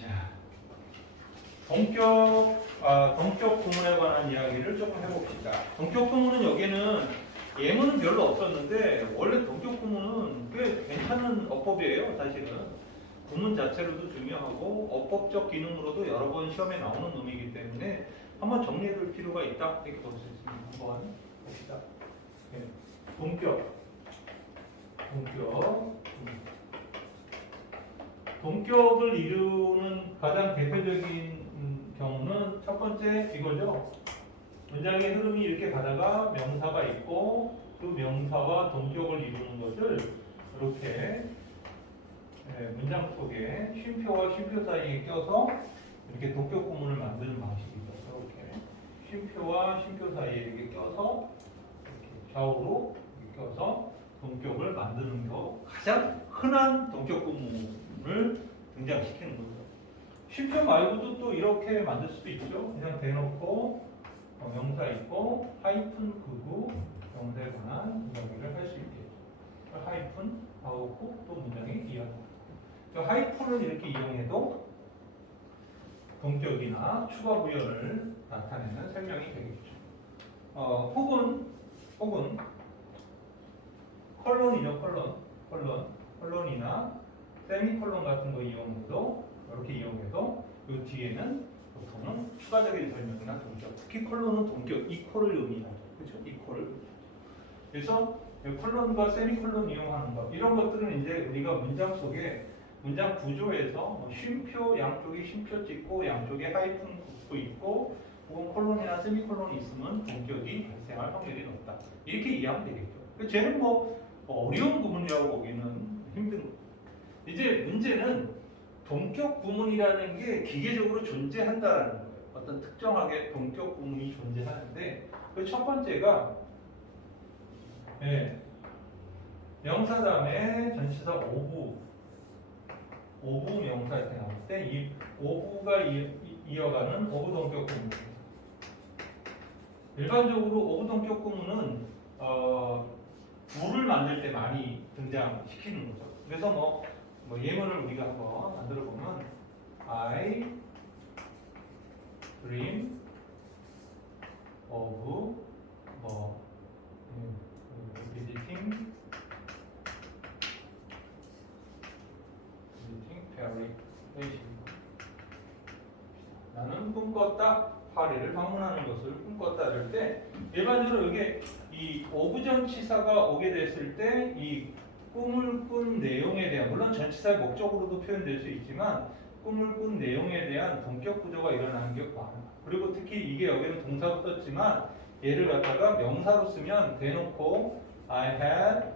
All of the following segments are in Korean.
자, 동격 구문에 관한 이야기를 조금 해봅시다. 동격 구문은 여기는 예문은 별로 없었는데 원래 동격 구문은 꽤 괜찮은 어법이에요. 사실은 구문 자체로도 중요하고 어법적 기능으로도 여러 번 시험에 나오는 놈이기 때문에 한번 정리해둘 필요가 있다 이렇게 볼 수 있습니다. 한번 봅시다. 네. 동격을 이루는 가장 대표적인 경우는 첫 번째 이거죠. 문장의 흐름이 이렇게 가다가 명사가 있고 그 명사와 동격을 이루는 것을 이렇게 문장 속에 쉼표와 쉼표 사이에 껴서 이렇게 동격 구문을 만드는 방식이죠. 이렇게 쉼표와 쉼표 사이에 이렇게 껴서 이렇게 좌우로 이렇게 껴서 동격을 만드는 거 가장 흔한 동격 구문을 등장시키는 거죠. 쉼표 말고도 또 이렇게 만들 수도 있죠. 그냥 대놓고 명사 있고 하이픈 그구 명사에 관한 이야기를 할 수 있겠죠. 하이픈 하고 또 문장이 이어집니다. 하이픈을 이렇게 이용해도 동격이나 추가 부여를 나타내는 설명이 되겠죠. 혹은 컬론이죠. 컬론이나 세미컬론 같은 거 이용해도 이렇게 이용해도 이 뒤에는 보통은 추가적인 설명이나 동격, 특히 컬론은 동격, 이퀄을 의미하죠. 그렇죠? 이퀄을. 그래서 컬론과 세미컬론 이용하는 것 이런 것들은 이제 우리가 문장 속에 문장 구조에서 쉼표 양쪽에 쉼표 찍고 양쪽에 하이픈 긋고 있고 혹은 콜론이나 세미콜론이 있으면 동격이 발생할 확률이 높다. 이렇게 이해하면 되겠죠. 쟤는 뭐 어려운 구문이라고 보기는 힘든 거예요. 이제 문제는 동격 구문이라는 게 기계적으로 존재한다라는 거예요. 어떤 특정하게 동격 구문이 존재하는데 그 첫 번째가 명사 다음에 전치사 오부 명사 이렇게 나올 때 이 오부가 이어가는 오부 동격 구문. 일반적으로 오부 동격 구문은 부를 만들 때 많이 등장시키는 거죠. 그래서 뭐 예문을 우리가 한번 만들어 보면 I dream of visiting Paris. 나는 꿈꿨다. 파리를 방문하는 것을 꿈꿨다 할 때 일반적으로 이게 이 오브 전치사가 오게 됐을 때 이 꿈을 꾼 내용에 대한 물론 전치사의 목적으로도 표현될 수 있지만 꿈을 꾼 내용에 대한 동격 구조가 일어나는 게 많아. 그리고 특히 이게 여기는 동사로 썼지만 얘를 갖다가 명사로 쓰면 대놓고 I had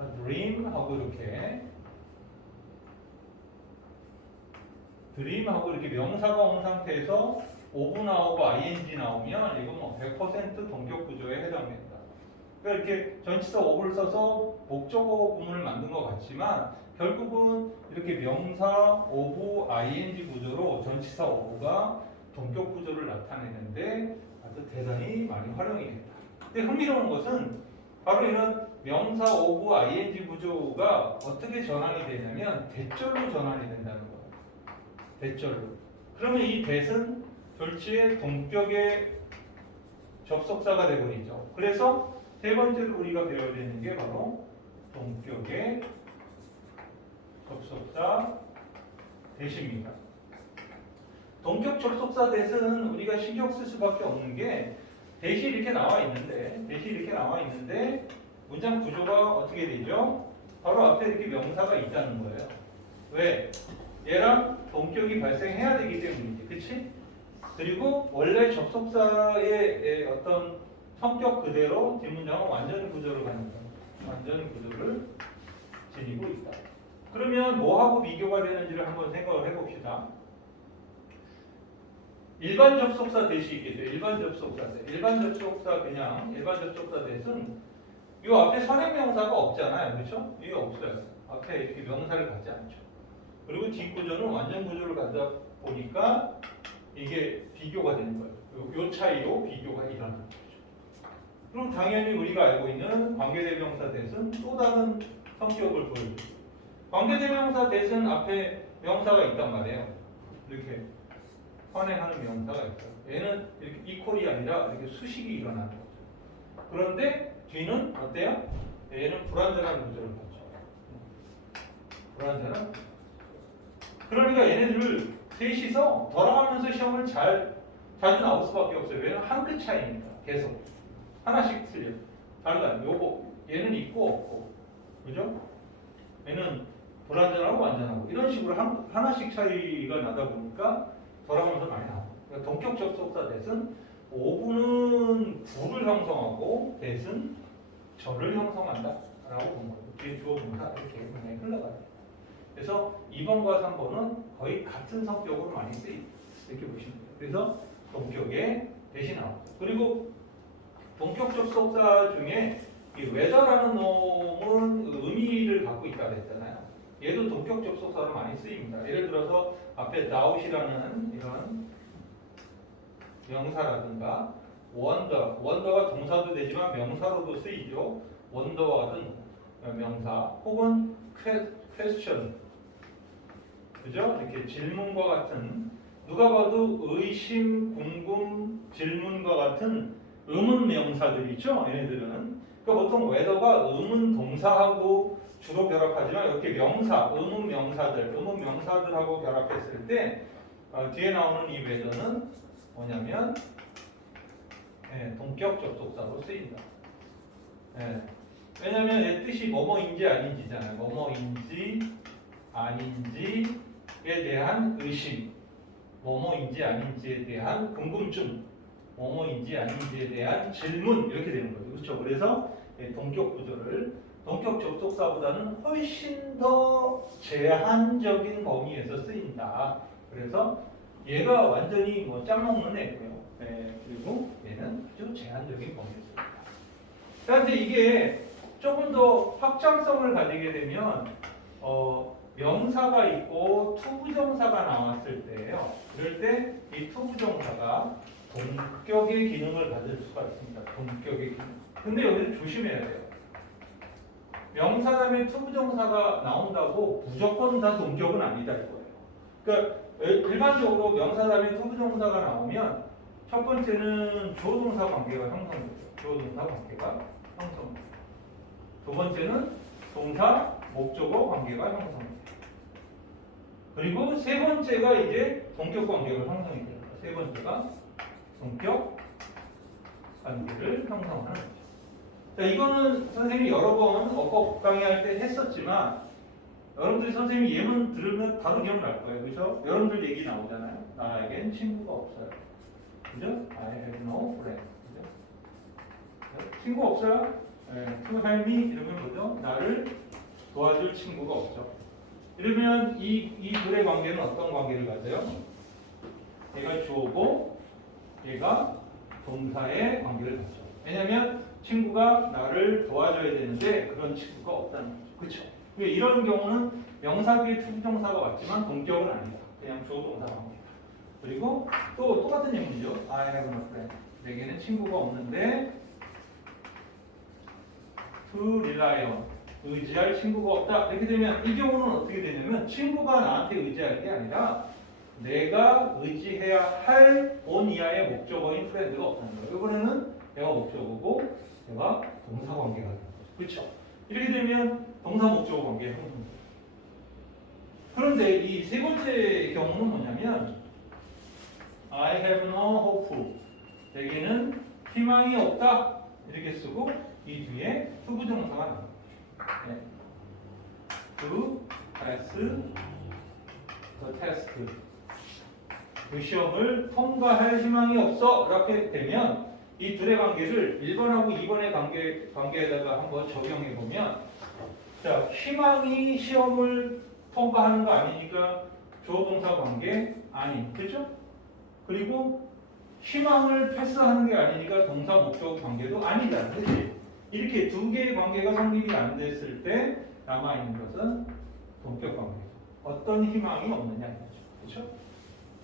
a dream 하고 이렇게 드림하고 이렇게 명사가 온 상태에서 오브 나오고 ing 나오면 이건 뭐 100% 동격 구조에 해당된다. 그러니까 이렇게 전치사 오브를 써서 목적어 구문을 만든 것 같지만 결국은 이렇게 명사 오브 ing 구조로 전치사 오브가 동격 구조를 나타내는데 아주 대단히 많이 활용이 된다. 근데 흥미로운 것은 바로 이런 명사 오브 ing 구조가 어떻게 전환이 되냐면 대절로 전환이 된다는 거예요. 대절로. 그러면 이 대는 졸지의 동격의 접속사가 되버리죠. 그래서 세 번째로 우리가 배워야 되는 게 바로 동격의 접속사 대시입니다. 동격 접속사 대는 우리가 신경 쓸 수밖에 없는 게 대시 이렇게 나와 있는데 문장 구조가 어떻게 되죠? 바로 앞에 이렇게 명사가 있다는 거예요. 왜? 얘랑 동격이 발생해야 되기 때문이지, 그치? 그리고 원래 접속사의 어떤 성격 그대로 뒷문장은 완전 구조를 갖는다. 완전 구조를 지니고 있다. 그러면 뭐하고 비교가 되는지를 한번 생각을 해봅시다. 일반 접속사 대시 있겠죠. 일반 접속사 대는 이 앞에 선행명사가 없잖아요, 그렇죠? 이게 없어요. 앞에 이렇게 명사를 갖지 않죠. 그리고 뒷구조는 완전 구조를 갖다 보니까 이게 비교가 되는 거예요. 요 차이로 비교가 일어나는 거죠. 그럼 당연히 우리가 알고 있는 관계대명사 대는 또 다른 성격을 보여줍니다. 관계대명사 대는 앞에 명사가 있단 말이에요. 이렇게 환행하는 명사가 있어요. 얘는 이렇게 이퀄이 아니라 이렇게 수식이 일어나는 거죠. 그런데 뒤는 어때요? 얘는 불완전한 구조를 갖죠. 불완전한. 그러니까 얘네들을 셋이서 돌아가면서 시험을 자주 나올 수밖에 없어요. 왜냐면 한 끗 차이니까 계속 하나씩 틀려. 달라요. 요거 얘는 있고 없고, 그죠? 얘는 불완전하고 완전하고 이런 식으로 하나씩 차이가 나다 보니까 돌아가면서 많이 나와요. 그러니까 동격 접속사 대은 오분은 구를 형성하고 대은 절을 형성한다라고 본 거예요. 뒤에 주어 동사 이렇게 그냥 흘러가요. 그래서 2번과 3번은 거의 같은 성격으로 많이 쓰이 이렇게 보시면 돼요. 그래서 동격에 대신 나오고, 그리고 동격 접속사 중에 이 whether라는 놈은 의미를 갖고 있다고 했잖아요. 얘도 동격 접속사로 많이 쓰입니다. 예를 들어서 앞에 doubt이라는 이런 명사라든가 wonder가 동사도 되지만 명사로도 쓰이죠. wonder와 같은 명사 혹은 question, 그죠? 이렇게 질문과 같은, 누가 봐도 의심, 궁금, 질문과 같은 의문 명사들이 있죠. 얘네들은. 그러니까 보통 whether가 의문 동사하고 주로 결합하지만 이렇게 명사, 의문 명사들하고 결합했을 때 뒤에 나오는 이 whether는 뭐냐면 동격 접속사로 쓰인다. 왜냐하면 얘 뜻이 뭐뭐인지 아닌지잖아요. 뭐뭐인지 아닌지에 대한 의심, 뭐뭐인지 아닌지에 대한 궁금증, 뭐뭐인지 아닌지에 대한 질문, 이렇게 되는 거죠. 그렇죠? 그래서 동격 구조를 동격 접속사보다는 훨씬 더 제한적인 범위에서 쓰인다. 그래서 얘가 완전히 뭐 짱먹는 애고요. 그리고 얘는 아주 제한적인 범위에서 쓰인다. 그런데 이게 조금 더 확장성을 가지게 되면 명사가 있고 투부정사가 나왔을 때예요. 그럴 때 이 투부정사가 동격의 기능을 가질 수가 있습니다. 동격의 기능. 근데 여기서 조심해야 돼요. 명사 다음에 투부정사가 나온다고 무조건 다 동격은 아니다 이거예요. 그러니까 일반적으로 명사 다음에 투부정사가 나오면 첫 번째는 주어동사 관계가 형성되죠. 주어동사 관계가 형성돼요. 두 번째는 동사 목적어 관계가 형성돼요. 그리고 세 번째가 이제 동격 관계가 형성이 됩니다. 세 번째가 동격 관계를 형성하는 거죠. 자, 이거는 선생님이 여러 번 어법 강의할 때 했었지만 여러분들이 선생님이 예문 들으면 바로 기억날 거예요. 그렇죠? 여러분들 얘기 나오잖아요. 나에겐 친구가 없어요. 그죠? I have no friend. 그죠? 친구 없어요? To help me 이러면 뭐죠? 나를 도와줄 친구가 없죠. 이러면 이 둘의 관계는 어떤 관계를 가져요? 얘가 주어고 얘가 동사의 관계를 갖죠. 왜냐하면 친구가 나를 도와줘야 되는데 그런 친구가 없다는 거죠. 그렇죠? 이런 경우는 명사 뒤에 투부정사가 왔지만 동격은 아니다. 그냥 주어동사 관계다. 그리고 또 똑같은 예문이죠. I have no friend. 내게는 친구가 없는데 to rely on. 의지할 친구가 없다. 이렇게 되면 이 경우는 어떻게 되냐면 친구가 나한테 의지할 게 아니라 내가 의지해야 할 본 이하의 목적어인 프렌드가 없다는 거예요. 이번에는 내가 목적어고 내가 동사 관계가 되는 거죠. 그렇죠? 이렇게 되면 동사 목적어 관계가 형성돼요. 그런데 이 세 번째 경우는 뭐냐면 I have no hope. 내게는 희망이 없다. 이렇게 쓰고 이 뒤에 투부정사가 나옵니다. To pass the test. 그 시험을 통과할 희망이 없어. 이렇게 되면 이 둘의 관계를 1번하고 2번의 관계에다가 한번 적용해 보면, 자, 희망이 시험을 통과하는 거 아니니까 주어동사 관계 아니, 그렇죠? 그리고 희망을 패스하는 게 아니니까 동사 목적 관계도 아니다. 그렇지? 이렇게 두 개의 관계가 성립이 안 됐을 때 남아 있는 것은 동격 관계. 어떤 희망이 없느냐 이거죠. 그렇죠?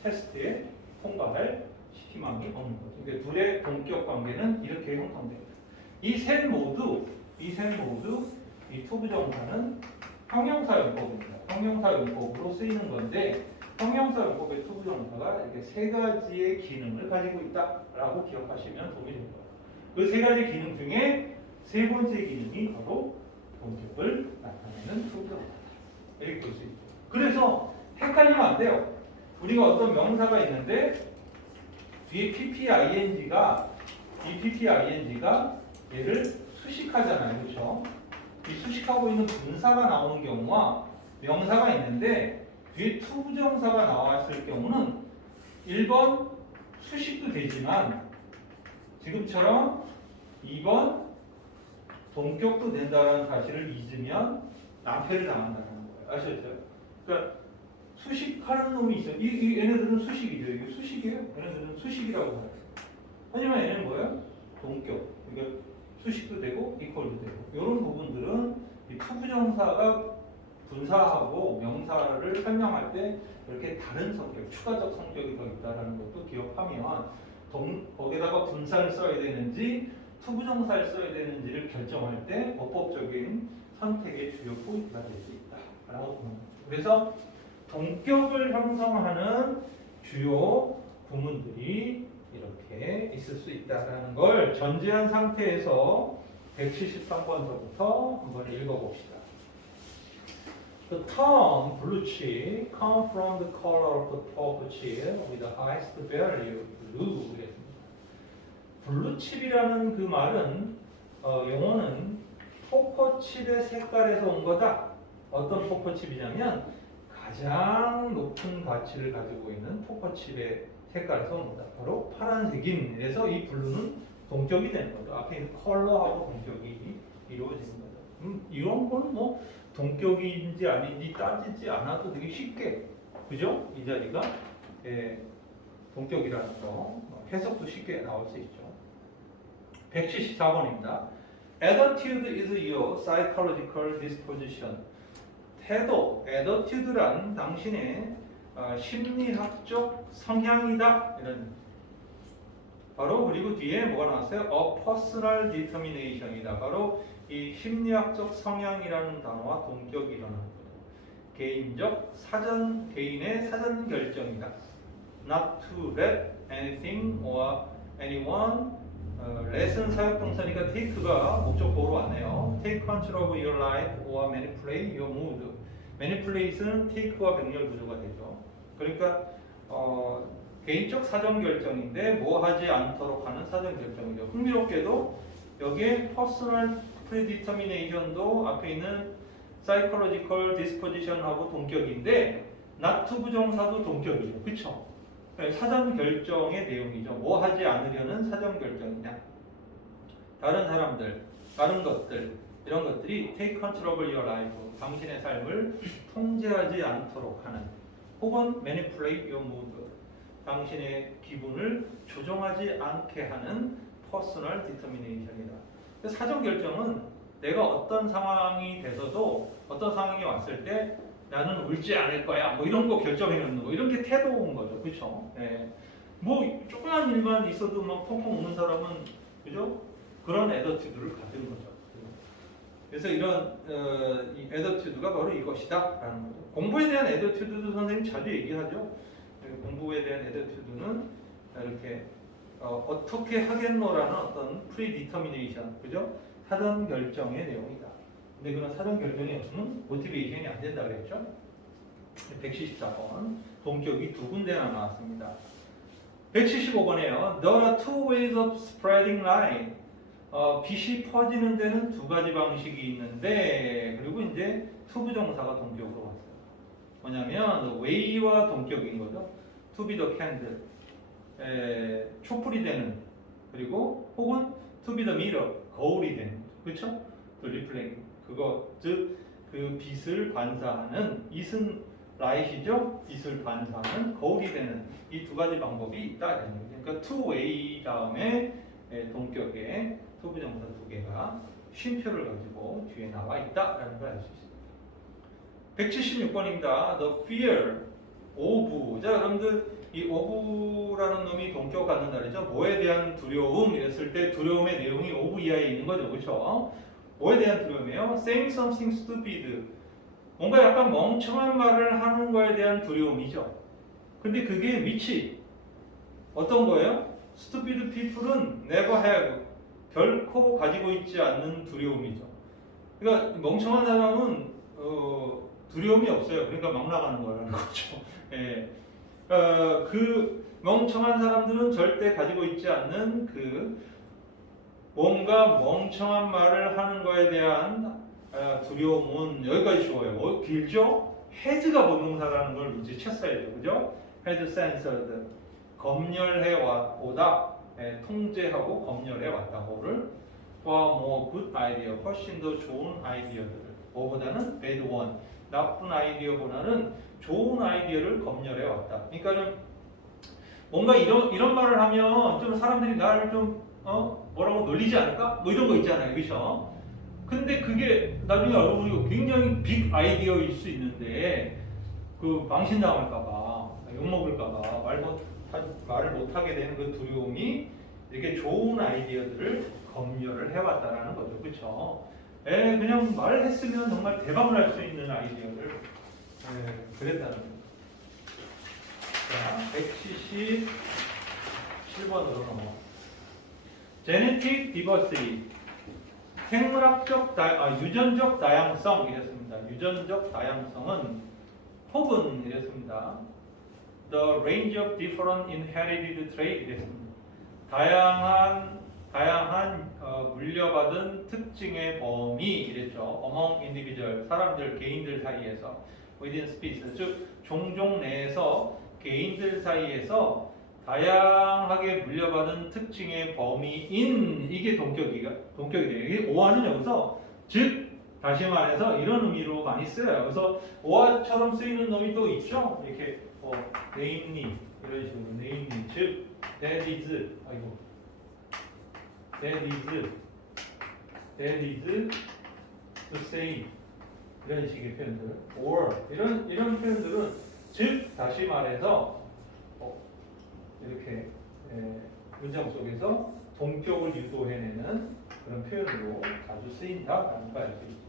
테스트에 통과할 희망이 없는 거죠. 그러니까 둘의 동격 관계는 이렇게 형성됩니다. 이 셋 모두 이 투부정사는 형용사 용법입니다. 형용사 용법으로 쓰이는 건데 형용사 용법의 투부정사가 이렇게 세 가지의 기능을 가지고 있다라고 기억하시면 도움이 될 거예요. 그 세 가지 기능 중에 세 번째 기능이 바로 동격을 나타내는 투부정사다. 이렇게 볼 수 있죠. 그래서 헷갈리면 안 돼요. 우리가 어떤 명사가 있는데 뒤에 PPING가 얘를 수식하잖아요. 그렇죠? 이 수식하고 있는 분사가 나오는 경우와 명사가 있는데 뒤에 투부정사가 나왔을 경우는 1번 수식도 되지만 지금처럼 2번 동격도 된다는 사실을 잊으면 낭패를 당한다는 거예요. 아셨죠? 그러니까 수식하는 놈이 있어요. 얘네들은 수식이죠. 이게 수식이에요. 얘네들은 수식이라고 해요. 하지만 얘는 뭐예요? 동격. 그러니까 수식도 되고 이퀄도 되고 이런 부분들은 이 투부정사가 분사하고 명사를 설명할 때 이렇게 다른 성격, 추가적 성격이 더 있다는 것도 기억하면 거기다가 분사를 써야 되는지 투부정사를 써야 되는지를 결정할 때 어법적인 선택의 주요 포인트가 될 수 있다라고 보는 거죠. 그래서 동격을 형성하는 주요 구문들이 이렇게 있을 수 있다는 걸 전제한 상태에서 173번서부터 한번 읽어봅시다. The term blue chip come from the color of the purple chip with the highest value blue. 블루칩이라는 그 말은 용어는 포커칩의 색깔에서 온 거다. 어떤 포커칩이냐면 가장 높은 가치를 가지고 있는 포커칩의 색깔에서 온 거다. 바로 파란색인. 그래서 이 블루는 동격이 되는 거죠. 앞에 있는 컬러하고 동격이 이루어지는 거죠. 이런 거는 뭐 동격인지 아닌지 따지지 않아도 되게 쉽게, 그죠? 이 자리가 동격이라는 거 해석도 쉽게 나올 수 있죠. 174번입니다. Attitude is your psychological disposition. 태도, attitude란 당신의 심리학적 성향이다. 이런 바로 그리고 뒤에 뭐가 나왔어요? A personal determination이다. 바로 이 심리학적 성향이라는 단어와 동격이 일어나는 거죠. 개인의 사전 결정이다. Not to let anything or anyone. 레슨 사역동사니까 take가 목적보호로 왔네요. Take control of your life or manipulate your mood. manipulate는 take와 병렬 구조가 되죠. 그러니까 개인적 사전 결정인데 뭐 하지 않도록 하는 사전 결정이죠. 흥미롭게도 여기에 personal predetermination도 앞에 있는 psychological disposition하고 동격인데 not to 부정사도 동격이죠. 그렇죠? 사전 결정의 내용이죠. 뭐 하지 않으려는 사전 결정이냐. 다른 사람들, 다른 것들 이런 것들이 take control of your life. 당신의 삶을 통제하지 않도록 하는 혹은 manipulate your mood. 당신의 기분을 조종하지 않게 하는 personal determination이다. 사전 결정은 내가 어떤 상황이 돼서도 어떤 상황이 왔을 때 나는 울지 않을 거야. 뭐 이런 거 결정해 놓는 거. 이런 게 태도인 거죠. 그렇죠? 네. 뭐 조그만 일만 있어도 막 펑펑 우는 사람은 그죠? 그런 애더튜드를 가지는 거죠. 그래서 이런 이 애더튜드가 바로 이것이다라는 거죠. 공부에 대한 애더튜드도 선생님 자주 얘기하죠. 공부에 대한 애더튜드는 이렇게 어떻게 하겠노라는 어떤 프리디터미네이션, 그죠? 사전 결정의 내용이다. 근데 그런 사전 결정이 없으면 모티베이션이 안 된다 그랬죠? 174번 동격이 두 군데나 나왔습니다. 175번에요. There are two ways of spreading light. 빛이 퍼지는 데는 두 가지 방식이 있는데 그리고 이제 투부정사가 동격으로 왔어요. 뭐냐면 way와 동격인 거죠. To be the candle. 촛불이 되는 그리고 혹은 to be the mirror. 거울이 되는 그렇죠? 리플렉 그거 즉 그 빛을 반사하는 이슨 라이트죠? 빛을 반사하는 거울이 되는 이 두 가지 방법이 있다. 그러니까 two way 다음에 동격에 투부정사 두 개가 쉼표를 가지고 뒤에 나와 있다라는 걸 알 수 있습니다. 176번입니다. The fear of. 자, 여러분들 이 of라는 놈이 동격 갖는 말이죠. 뭐에 대한 두려움 이랬을 때 두려움의 내용이 of 이하에 있는 거죠. 그렇죠? 뭐에 대한 두려움이에요? Saying something stupid. 뭔가 약간 멍청한 말을 하는 거에 대한 두려움이죠. 근데 그게 위치 어떤 거예요? Stupid people은 never have 결코 가지고 있지 않는 두려움이죠. 그러니까 멍청한 사람은 두려움이 없어요. 그러니까 막 나가는 거라는 거죠. 예. 그 멍청한 사람들은 절대 가지고 있지 않는 그 뭔가 멍청한 말을 하는 거에 대한 두려움은 여기까지 좋아요. 길죠? 헤드가 본능사라는 걸 이제 쳤어야죠. 그죠? 헤드 센서드 검열해 오다 통제하고 검열해 왔다고를 for more good idea 훨씬 더 좋은 아이디어들을 뭐보다는 bad one 나쁜 아이디어보다는 좋은 아이디어를 검열해 왔다. 그러니까는 뭔가 이런 말을 하면 좀 사람들이 나를 좀 뭐라고 놀리지 않을까? 뭐 이런 거 있잖아요. 그렇죠? 근데 그게 나중에 알고 보니까 굉장히 빅 아이디어일 수 있는데 그 망신당할까봐 욕먹을까봐 말을 못하게 되는 그 두려움이 이렇게 좋은 아이디어들을 검열을 해왔다라는 거죠. 그렇죠? 그냥 말을 했으면 정말 대박을 할 수 있는 아이디어를 그랬다는 거죠. 자, 177번으로 넘어. Genetic diversity, 유전적 다양성 이랬습니다. 유전적 다양성은 혹은 이랬습니다. The range of different inherited trait 이랬습니다. 다양한 물려받은 특징의 범위 이랬죠. Among individual 사람들 개인들 사이에서 within species 즉 종종 내에서 개인들 사이에서 다양하게 물려받은 특징의 범위인 이게 동격이돼요. 이게 오화는 여기서 즉 다시 말해서 이런 의미로 많이 쓰여요. 그래서 오화처럼 쓰이는 놈이 또 있죠. 이렇게 namely 이런 식으로 namely 즉 that is to say 이런 식의 표현들 or 이런 표현들은 즉 다시 말해서 이렇게 문장 속에서 동격을 유도해내는 그런 표현으로 자주 쓰인다라는 걸 알 수 있죠.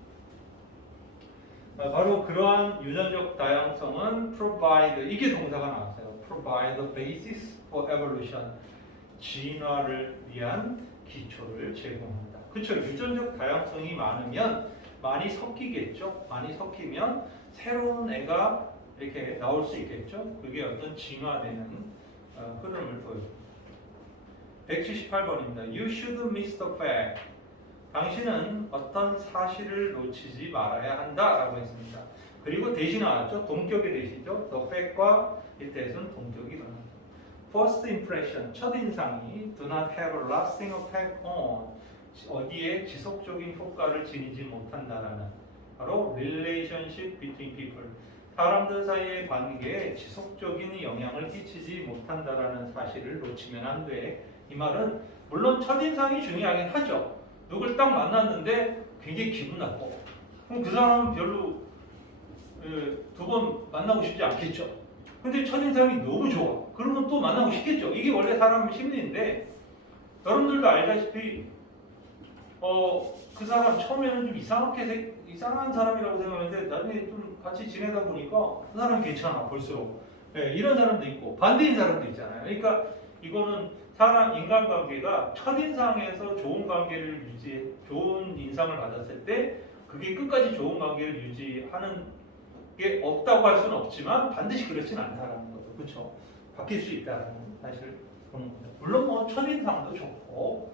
바로 그러한 유전적 다양성은 provide 이게 동사가 나왔어요. provide the basis for evolution 진화를 위한 기초를 제공한다. 그렇죠. 유전적 다양성이 많으면 많이 섞이겠죠. 많이 섞이면 새로운 애가 이렇게 나올 수 있겠죠. 그게 어떤 진화되는 흐름을 보여줍니다. 178번입니다. You should miss the fact. 당신은 어떤 사실을 놓치지 말아야 한다라고 했습니다. 그리고 대시 나왔죠. 동격의 대시죠. The fact과 이때에서는 동격이 나왔죠. First impression, 첫인상이 do not have a lasting effect on 어디에 지속적인 효과를 지니지 못한다라는 바로 relationship between people 사람들 사이의 관계에 지속적인 영향을 끼치지 못한다라는 사실을 놓치면 안 돼. 이 말은 물론 첫인상이 중요하긴 하죠. 누굴 딱 만났는데 굉장히 기분 나빠. 그럼 그 사람은 별로 두 번 만나고 싶지 않겠죠. 근데 첫인상이 너무 좋아. 그러면 또 만나고 싶겠죠. 이게 원래 사람 심리인데 여러분들도 알다시피 그 사람 처음에는 좀 이상한 사람이라고 생각했는데 나중에 좀 같이 지내다 보니까 그 사람 괜찮아 볼수록 이런 사람도 있고 반대인 사람도 있잖아요. 그러니까 이거는 사람 인간관계가 첫인상에서 좋은 관계를 좋은 인상을 받았을 때 그게 끝까지 좋은 관계를 유지하는 게 없다고 할 수는 없지만 반드시 그렇진 않다라는 거죠. 그렇죠? 바뀔 수 있다는 사실 그런 겁니다. 물론 뭐 첫인상도 좋고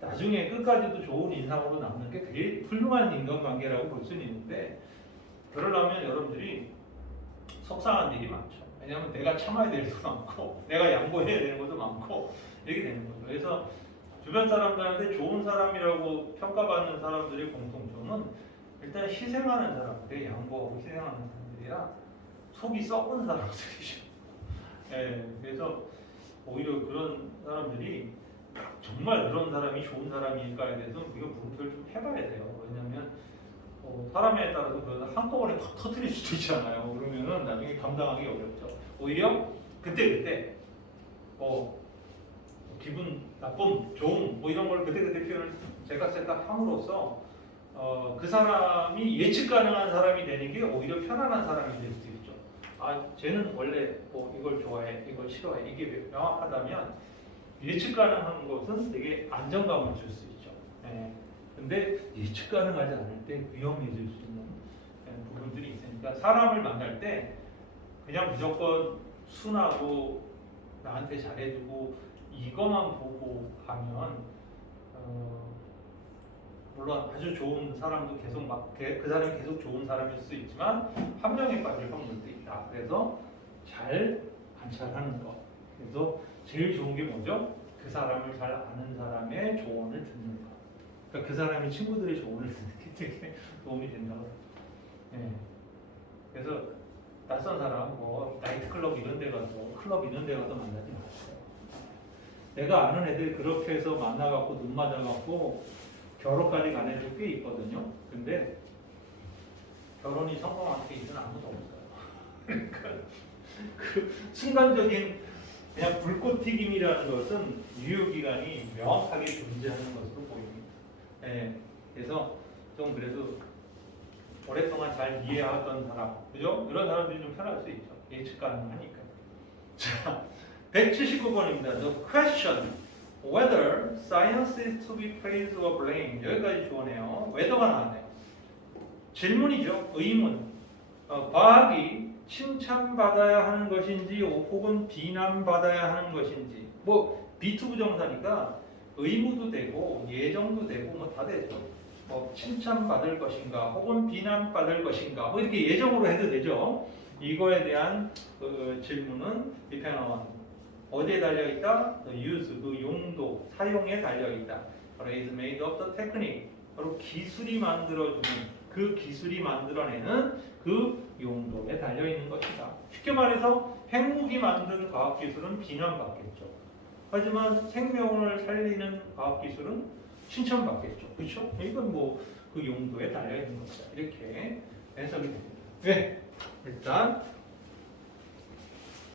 나중에 끝까지도 좋은 인상으로 남는 게 되게 훌륭한 인간관계라고 볼 수는 있는데 그러려면 여러분들이 속상한 일이 많죠. 왜냐하면 내가 참아야 될 일도 많고 내가 양보해야 되는 것도 많고 이렇게 되는 거죠. 그래서 주변 사람들한테 좋은 사람이라고 평가받는 사람들의 공통점은 일단 희생하는 사람들, 양보하고 희생하는 사람들이라 속이 썩은 사람들이죠. 그래서 오히려 그런 사람들이 정말 그런 사람이 좋은 사람일까에 대해서 우리가 물음표를 좀 해봐야 돼요. 왜냐하면 사람에 따라서 한꺼번에 팍 터뜨릴 수도 있잖아요. 그러면은 나중에 감당하기 어렵죠. 오히려 그때 기분 나쁨, 좋음 이런 걸 그때 표현을 제깍제깍 함으로써 그 사람이 예측 가능한 사람이 되는 게 오히려 편안한 사람이 될 수도 있죠. 아 쟤는 원래 뭐 이걸 좋아해, 이걸 싫어해 이게 명확하다면 예측 가능한 것은 되게 안정감을 줄 수 있죠. 예. 근데 예측 가능하지 않을 때 위험해질 수 있는 부분들이 있으니까 사람을 만날 때 그냥 무조건 순하고 나한테 잘해주고 이것만 보고 가면 물론 아주 좋은 사람도 계속 막 그 사람이 계속 좋은 사람일 수 있지만 함정에 빠질 확률도 있다. 그래서 잘 관찰하는 거. 그래서 제일 좋은 게 뭐죠? 그 사람을 잘 아는 사람의 조언을 듣는 거. 그러니까 그 사람이 친구들의 조언을 듣는 게 되게 도움이 된다고. 네. 그래서 낯선 사람, 뭐 나이트클럽 이런 데 가서 클럽 이런 데 가서 만나지 마세요. 내가 아는 애들 그렇게 해서 만나갖고 눈 맞아갖고 결혼까지 간 애들 꽤 있거든요. 근데 결혼이 성공한 케이스는 아무도 없어요. 그러니까 그 순간적인 그냥 불꽃 튀김이라는 것은 유효기간이 명확하게 존재하는 것으로 보입니다. 네. 그래서 좀 그래도 오랫동안 잘 이해하던 사람, 그죠? 이런 사람들이 좀 편할 수 있죠. 예측 가능하니까. 자, 179번입니다. The question whether science is to be praised or blamed. 여기까지 좋으네요. whether가 나왔네요. 질문이죠. 의문. 과학이 칭찬받아야 하는 것인지 혹은 비난받아야 하는 것인지. 뭐 비투부정사니까 의무도 되고 예정도 되고 뭐 다 되죠. 뭐 칭찬받을 것인가 혹은 비난받을 것인가 뭐 이렇게 예정으로 해도 되죠. 이거에 대한 질문은 depend on 어디에 달려있다? The use, 그 용도, 사용에 달려있다. is made of the technique. 바로 기술이 만들어주는 그 기술이 만들어내는 그 용도에 달려있는 것이다. 쉽게 말해서 핵무기 만든 과학기술은 비난받겠죠. 하지만 생명을 살리는 과학기술은 칭찬받겠죠. 그렇죠? 이건 뭐 그 용도에 달려있는 것이다. 이렇게 해석이 됩니다. 네, 일단